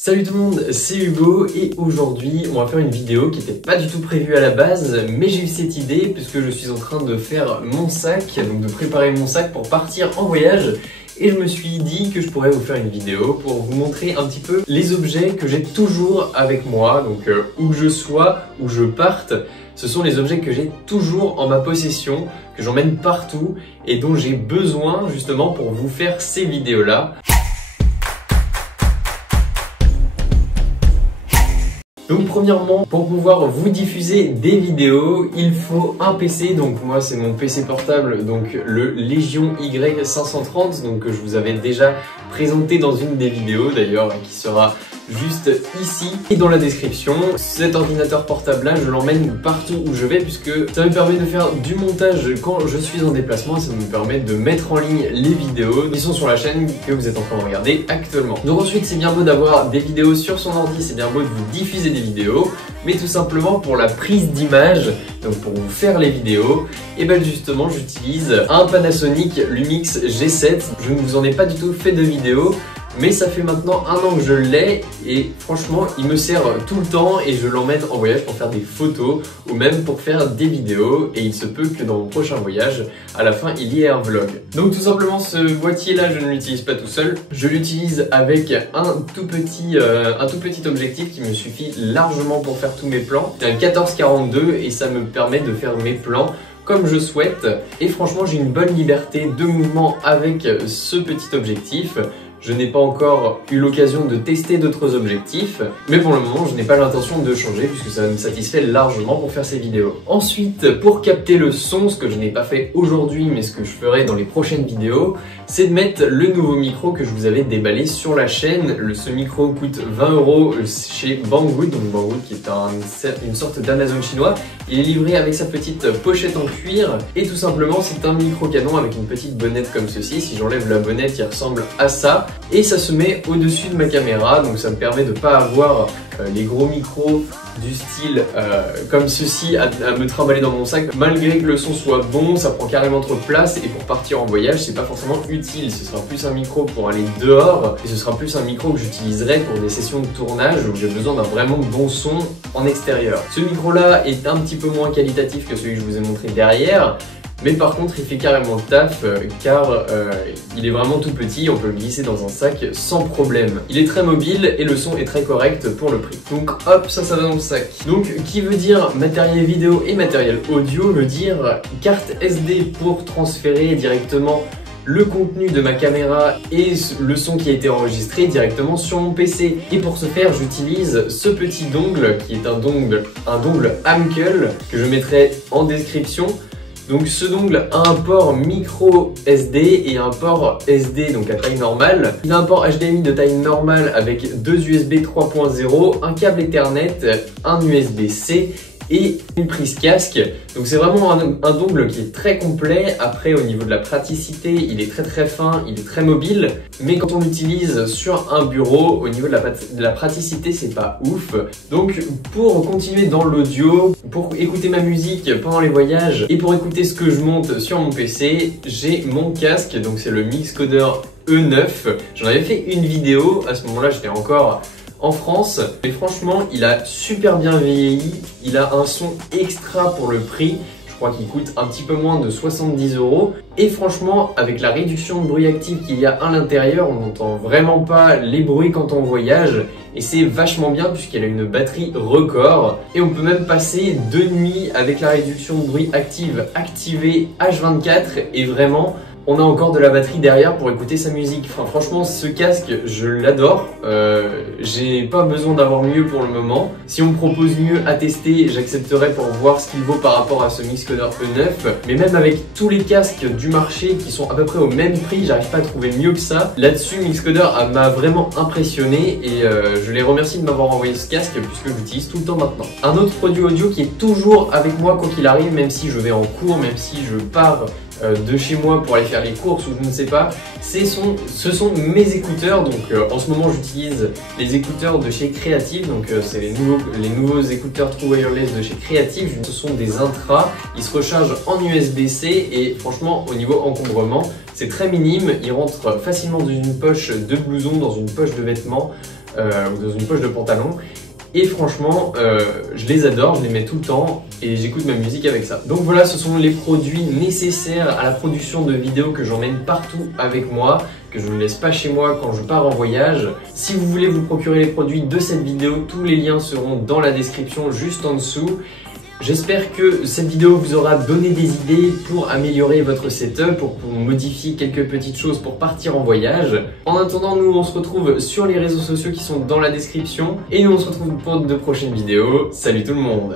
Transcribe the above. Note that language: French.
Salut tout le monde, c'est Hugo et aujourd'hui on va faire une vidéo qui n'était pas du tout prévue à la base, mais j'ai eu cette idée puisque je suis en train de faire mon sac, donc de préparer mon sac pour partir en voyage. Et je me suis dit que je pourrais vous faire une vidéo pour vous montrer un petit peu les objets que j'ai toujours avec moi, donc où que je sois, où je parte. Ce sont les objets que j'ai toujours en ma possession, que j'emmène partout et dont j'ai besoin justement pour vous faire ces vidéos-là. Donc premièrement, pour pouvoir vous diffuser des vidéos, il faut un PC. Donc moi c'est mon PC portable, donc le Legion Y530, donc que je vous avais déjà présenté dans une des vidéos d'ailleurs, qui sera juste ici et dans la description. Cet ordinateur portable là, je l'emmène partout où je vais puisque ça me permet de faire du montage quand je suis en déplacement. Ça me permet de mettre en ligne les vidéos qui sont sur la chaîne que vous êtes en train de regarder actuellement. Donc ensuite, c'est bien beau d'avoir des vidéos sur son ordi, c'est bien beau de vous diffuser des vidéos, mais tout simplement pour la prise d'image, donc pour vous faire les vidéos, et ben justement j'utilise un Panasonic Lumix G7. Je ne vous en ai pas du tout fait de vidéo, mais ça fait maintenant 1 an que je l'ai et franchement il me sert tout le temps et je l'emmène en voyage pour faire des photos ou même pour faire des vidéos, et il se peut que dans mon prochain voyage, à la fin il y ait un vlog. Donc tout simplement ce boîtier là je ne l'utilise pas tout seul, je l'utilise avec un tout petit objectif qui me suffit largement pour faire tous mes plans. C'est un 14-42 et ça me permet de faire mes plans comme je souhaite, et franchement j'ai une bonne liberté de mouvement avec ce petit objectif. Je n'ai pas encore eu l'occasion de tester d'autres objectifs, mais pour le moment je n'ai pas l'intention de changer puisque ça me satisfait largement pour faire ces vidéos. Ensuite, pour capter le son, ce que je n'ai pas fait aujourd'hui mais ce que je ferai dans les prochaines vidéos, c'est de mettre le nouveau micro que je vous avais déballé sur la chaîne. Ce micro coûte 20 € chez Banggood, donc Banggood qui est une sorte d'Amazon chinois. Il est livré avec sa petite pochette en cuir et tout simplement c'est un micro canon avec une petite bonnette comme ceci. Si j'enlève la bonnette, il ressemble à ça. Et ça se met au-dessus de ma caméra, donc ça me permet de ne pas avoir les gros micros du style comme ceci à me trimballer dans mon sac. Malgré que le son soit bon, ça prend carrément trop de place et pour partir en voyage, c'est pas forcément utile. Ce sera plus un micro pour aller dehors et ce sera plus un micro que j'utiliserai pour des sessions de tournage où j'ai besoin d'un vraiment bon son en extérieur. Ce micro-là est un petit peu moins qualitatif que celui que je vous ai montré derrière. Mais par contre il fait carrément le taf car il est vraiment tout petit, on peut le glisser dans un sac sans problème. Il est très mobile et le son est très correct pour le prix. Donc hop, ça va dans le sac. Donc qui veut dire matériel vidéo et matériel audio veut dire carte SD pour transférer directement le contenu de ma caméra et le son qui a été enregistré directement sur mon PC. Et pour ce faire, j'utilise ce petit dongle qui est un dongle Amkel que je mettrai en description. Donc ce dongle a un port micro SD et un port SD donc à taille normale. Il a un port HDMI de taille normale avec 2 USB 3.0, un câble Ethernet, un USB-C et une prise casque. Donc c'est vraiment un dongle qui est très complet. Après au niveau de la praticité, il est très fin, il est très mobile, mais quand on l'utilise sur un bureau, au niveau de la praticité, c'est pas ouf. Donc pour continuer dans l'audio, pour écouter ma musique pendant les voyages et pour écouter ce que je monte sur mon PC, j'ai mon casque, donc c'est le Mixcoder E9. J'en avais fait une vidéo, à ce moment-là j'étais encore en France, mais franchement il a super bien vieilli, il a un son extra pour le prix. Je crois qu'il coûte un petit peu moins de 70 €. Et franchement, avec la réduction de bruit actif qu'il y a à l'intérieur, on n'entend vraiment pas les bruits quand on voyage. Et c'est vachement bien puisqu'elle a une batterie record. Et on peut même passer 2 nuits avec la réduction de bruit active activée H24. Et vraiment, on a encore de la batterie derrière pour écouter sa musique. Enfin, franchement, ce casque, je l'adore. J'ai pas besoin d'avoir mieux pour le moment. Si on me propose mieux à tester, j'accepterai pour voir ce qu'il vaut par rapport à ce Mixcoder E9. Mais même avec tous les casques du marché qui sont à peu près au même prix, j'arrive pas à trouver mieux que ça. Là-dessus, Mixcoder m'a vraiment impressionné et je les remercie de m'avoir envoyé ce casque puisque je l'utilise tout le temps maintenant. Un autre produit audio qui est toujours avec moi quoi qu'il arrive, même si je vais en cours, même si je pars de chez moi pour aller faire les courses ou je ne sais pas, ce sont mes écouteurs. Donc en ce moment j'utilise les écouteurs de chez Creative, donc c'est les nouveaux écouteurs True Wireless de chez Creative. Ce sont des Intra, ils se rechargent en USB-C et franchement au niveau encombrement C'est très minime, il rentre facilement dans une poche de blouson, dans une poche de vêtements ou dans une poche de pantalon. Et franchement, je les adore, je les mets tout le temps et j'écoute ma musique avec ça. Donc voilà, ce sont les produits nécessaires à la production de vidéos que j'emmène partout avec moi, que je ne laisse pas chez moi quand je pars en voyage. Si vous voulez vous procurer les produits de cette vidéo, tous les liens seront dans la description juste en dessous. J'espère que cette vidéo vous aura donné des idées pour améliorer votre setup, pour modifier quelques petites choses pour partir en voyage. En attendant, nous on se retrouve sur les réseaux sociaux qui sont dans la description et nous on se retrouve pour de prochaines vidéos. Salut tout le monde!